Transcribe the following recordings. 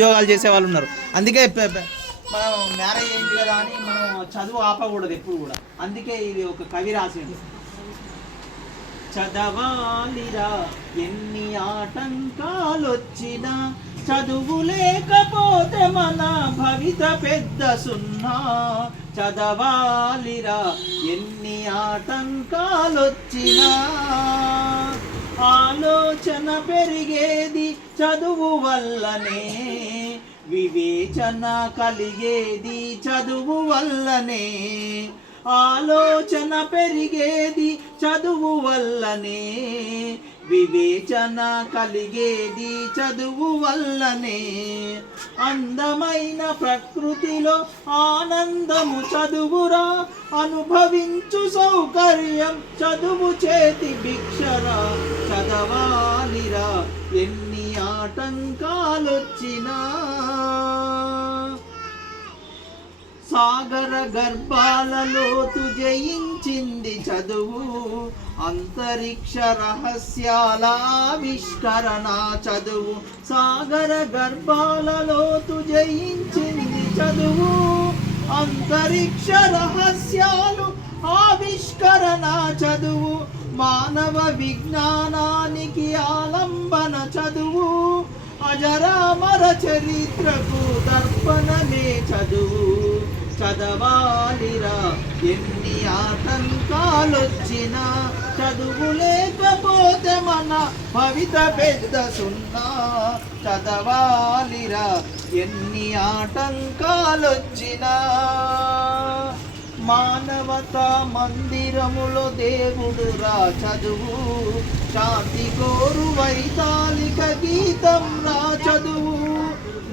ఉద్యోగాలు చేసే వాళ్ళు ఉన్నారు. అందుకే మనం మ్యారేజ్ అయింది కదా అని మనం చదువు ఆపకూడదు ఎప్పుడు కూడా. అందుకే ఇది ఒక కవి రాసింది, చదవాలిరా ఎన్ని ఆటంకాలొచ్చినా, చదువు లేకపోతే మన భవిత పెద్ద సున్నా. చదవాలిరా ఎన్ని ఆటంకాలొచ్చినా, ఆలోచన పెరిగేది చదువు వల్లనే, వివేచన కలిగేది చదువు వల్లనే. ఆలోచన పెరిగేది చదువు వల్లనే, వివేచన కలిగేది చదువు వల్లనే. అందమైన ప్రకృతిలో ఆనందము చదువురా, అనుభవించు సౌకర్యం చదువు చేతి భిక్షరా. చదవాలిరా ఎన్ని ఆటంకాలొచ్చినా, సాగర గర్భాలలోతు జయించింది చదువు, అంతరిక్ష రహస్యాల ఆవిష్కరణ చదువు. సాగర గర్భాలలోతు జయించింది చదువు, అంతరిక్ష రహస్యాలు ఆవిష్కరణ చదువు. మానవ విజ్ఞానానికి ఆలంబన చదువు, అజరామర చరిత్రకు దర్పణమే చదువు. చదవాలిరా ఎన్ని ఆటంకాలొచ్చినా, చదువు లేకపోతే మన భవిత పెద్ద సున్నా. చదవాలిరా ఎన్ని ఆటంకాలొచ్చినా, మానవతా మందిరములో దేవుడురా చదువు, శాంతి కోరు వైతాళిక గీతం రా చదువు.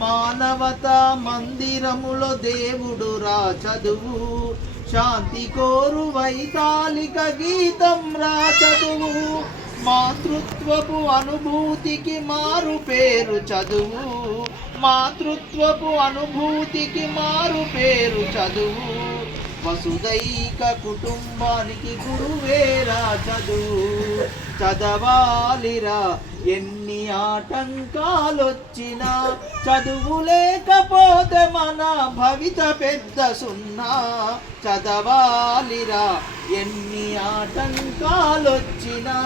మానవతా మందిరములో దేవుడురా చదువు, శాంతి కోరు వైతాళిక గీతం రా చదువు. మాతృత్వపు అనుభూతికి మారు పేరు చదువు, మాతృత్వపు అనుభూతికి మారు పేరు చదువు. వసుదైక కుటుంబానికి గురువేరా చదువు. చదవాలిరా ఎన్ని ఆటంకాలొచ్చినా, చదువు లేకపోతే మన భవిత పెద్ద సున్నా. చదవాలిరా ఎన్ని ఆటంకాలొచ్చినా.